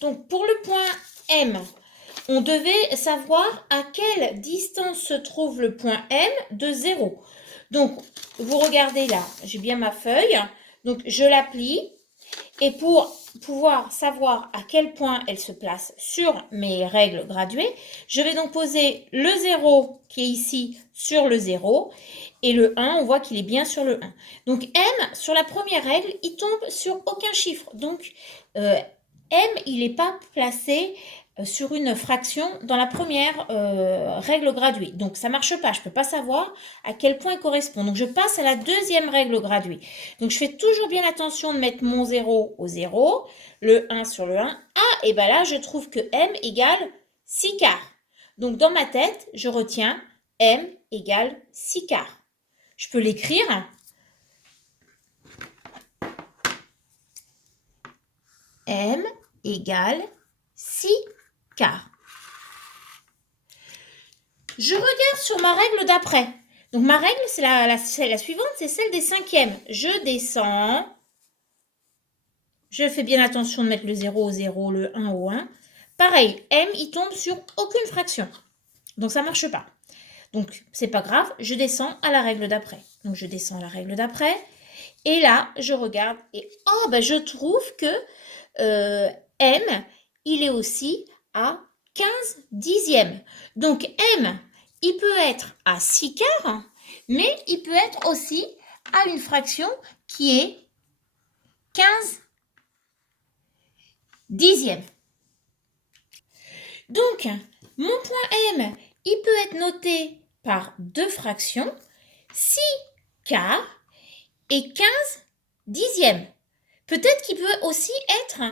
Donc, pour le point M, on devait savoir à quelle distance se trouve le point M de 0. Donc, vous regardez là, j'ai bien ma feuille. Donc, je la plie. Et pour pouvoir savoir à quel point elle se place sur mes règles graduées, je vais donc poser le 0 qui est ici sur le 0 et le 1, on voit qu'il est bien sur le 1. Donc M, sur la première règle, il tombe sur aucun chiffre. Donc M, il n'est pas placé sur une fraction dans la première règle graduée. Donc ça ne marche pas, je ne peux pas savoir à quel point il correspond. Donc je passe à la deuxième règle graduée. Donc je fais toujours bien attention de mettre mon 0 au 0, le 1 sur le 1. Ah, et bien là, je trouve que M égale 6 quarts. Donc dans ma tête, je retiens M égale 6 quarts. Je peux l'écrire. M égale 6 quarts. Je regarde sur ma règle d'après. Donc ma règle, c'est la suivante, c'est celle des cinquièmes. Je descends. Je fais bien attention de mettre le 0 au 0, le 1 au 1. Pareil, M, il tombe sur aucune fraction. Donc ça ne marche pas. Donc c'est pas grave, je descends à la règle d'après. Donc je descends à la règle d'après. Et là, je regarde et oh, ben, je trouve que M, il est aussi à 15 dixièmes. Donc M, il peut être à 6 quarts, mais il peut être aussi à une fraction qui est 15 dixièmes. Donc, mon point M, il peut être noté par deux fractions, 6 quarts et 15 dixièmes. Peut-être qu'il peut aussi être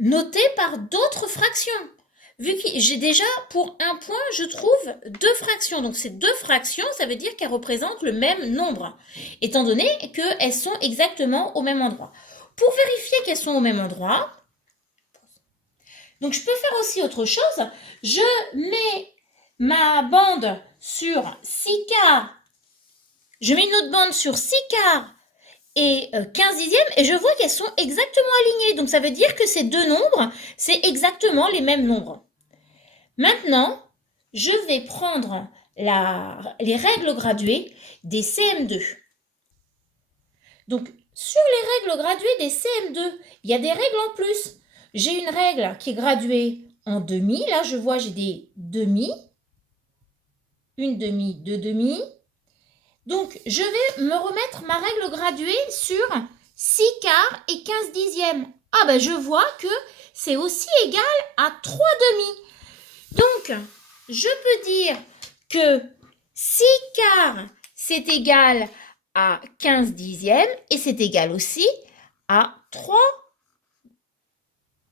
noté par d'autres fractions. Vu que j'ai déjà, pour un point, je trouve deux fractions. Donc, ces deux fractions, ça veut dire qu'elles représentent le même nombre, étant donné qu'elles sont exactement au même endroit. Pour vérifier qu'elles sont au même endroit, donc je peux faire aussi autre chose. Je mets ma bande sur 6 quarts. Je mets une autre bande sur 6 quarts et 15 dixièmes et je vois qu'elles sont exactement alignées. Donc ça veut dire que ces deux nombres, c'est exactement les mêmes nombres. Maintenant, je vais prendre les règles graduées des CM2. Donc sur les règles graduées des CM2, il y a des règles en plus. J'ai une règle qui est graduée en demi. Là, je vois, j'ai des demi. Une demi, deux demi. Donc, je vais me remettre ma règle graduée sur 6 quarts et 15 dixièmes. Ah ben, je vois que c'est aussi égal à 3 demi. Donc, je peux dire que 6 quarts, c'est égal à 15 dixièmes et c'est égal aussi à 3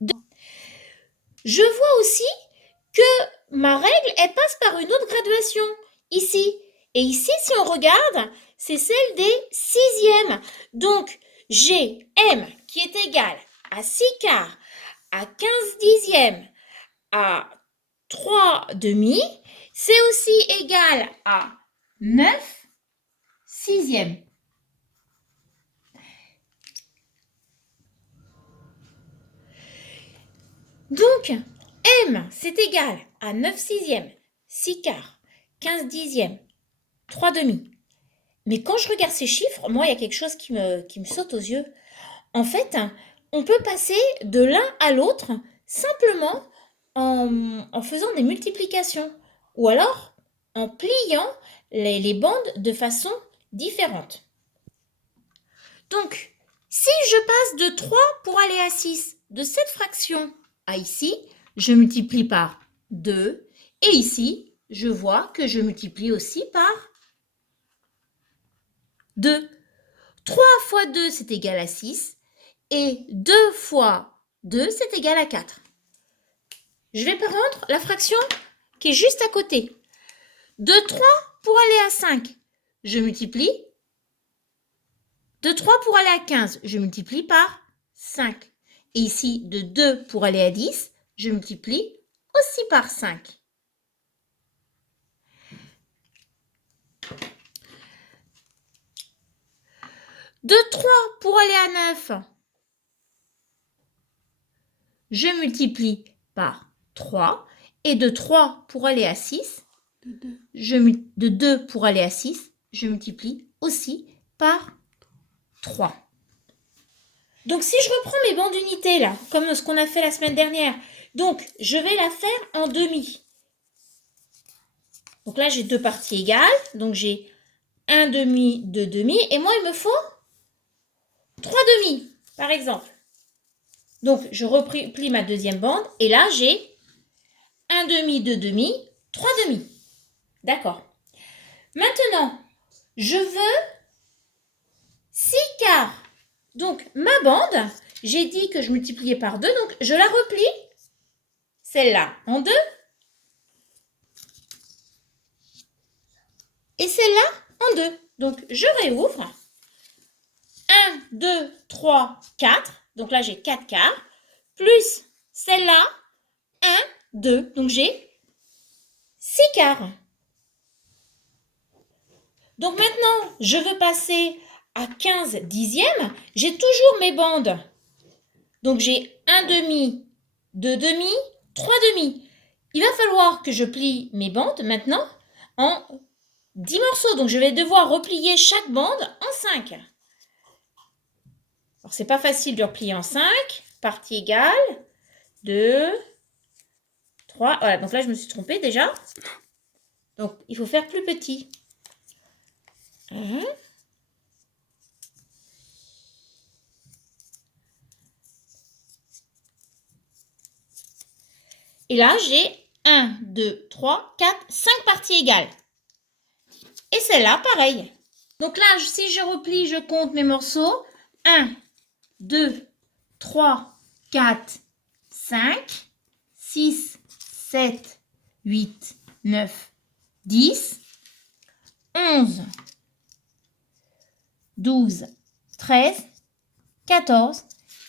demi. Je vois aussi que ma règle, elle passe par une autre graduation, ici. Et ici, si on regarde, c'est celle des sixièmes. Donc, j'ai M qui est égal à 6 quarts, à 15 dixièmes, à 3 demi. C'est aussi égal à 9 sixièmes. Donc, M, c'est égal à 9 sixièmes, 6 quarts, 15 dixièmes, 3 demi. Mais quand je regarde ces chiffres, moi, il y a quelque chose qui me saute aux yeux. En fait, on peut passer de l'un à l'autre simplement en faisant des multiplications ou alors en pliant les bandes de façon différente. Donc, si je passe de 3 pour aller à 6, de cette fraction à ici, je multiplie par 2. Et ici, je vois que je multiplie aussi par 2. 3 fois 2, c'est égal à 6. Et 2 fois 2, c'est égal à 4. Je vais prendre la fraction qui est juste à côté. De 3 pour aller à 5, je multiplie. De 3 pour aller à 15, je multiplie par 5. Et ici, de 2 pour aller à 10, je multiplie aussi par 5. De 3 pour aller à 9, je multiplie par 3. Et de 3 pour aller à 6, de 2 pour aller à 6, je multiplie aussi par 3. Donc, si je reprends mes bandes d'unités, là, comme ce qu'on a fait la semaine dernière, donc, je vais la faire en demi. Donc là, j'ai 2 parties égales. Donc, j'ai 1 demi, 2 demi. Et moi, il me faut 3 demi, par exemple. Donc, je replie ma deuxième bande. Et là, j'ai 1 demi, 2 demi, 3 demi. D'accord. Maintenant, je veux 6 quarts. Donc, ma bande, j'ai dit que je multipliais par 2. Donc, je la replie, celle-là, en 2. Et celle-là, en 2. Donc, je réouvre. 1, 2, 3, 4. Donc là, j'ai 4 quarts. Plus celle-là, 1, 2. Donc, j'ai 6 quarts. Donc maintenant, je veux passer à 15 dixièmes. J'ai toujours mes bandes. Donc, j'ai 1 demi, 2 demi, 3 demi. Il va falloir que je plie mes bandes maintenant en 10 morceaux. Donc, je vais devoir replier chaque bande en 5. Alors, c'est pas facile de replier en 5. Partie égale. 2, 3. Voilà, donc là, je me suis trompée déjà. Donc, il faut faire plus petit. 1. Et là, j'ai 1, 2, 3, 4, 5 parties égales. Et celle-là, pareil. Donc là, si je replie, je compte mes morceaux. 1, 2, 3, 4, 5, 6, 7, 8, 9, 10, 11, 12, 13, 14,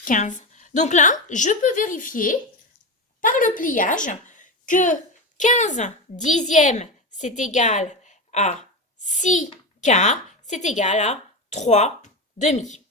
15. Donc là, je peux vérifier par le pliage que 15 dixièmes, c'est égal à 6 quarts, c'est égal à 3 demi.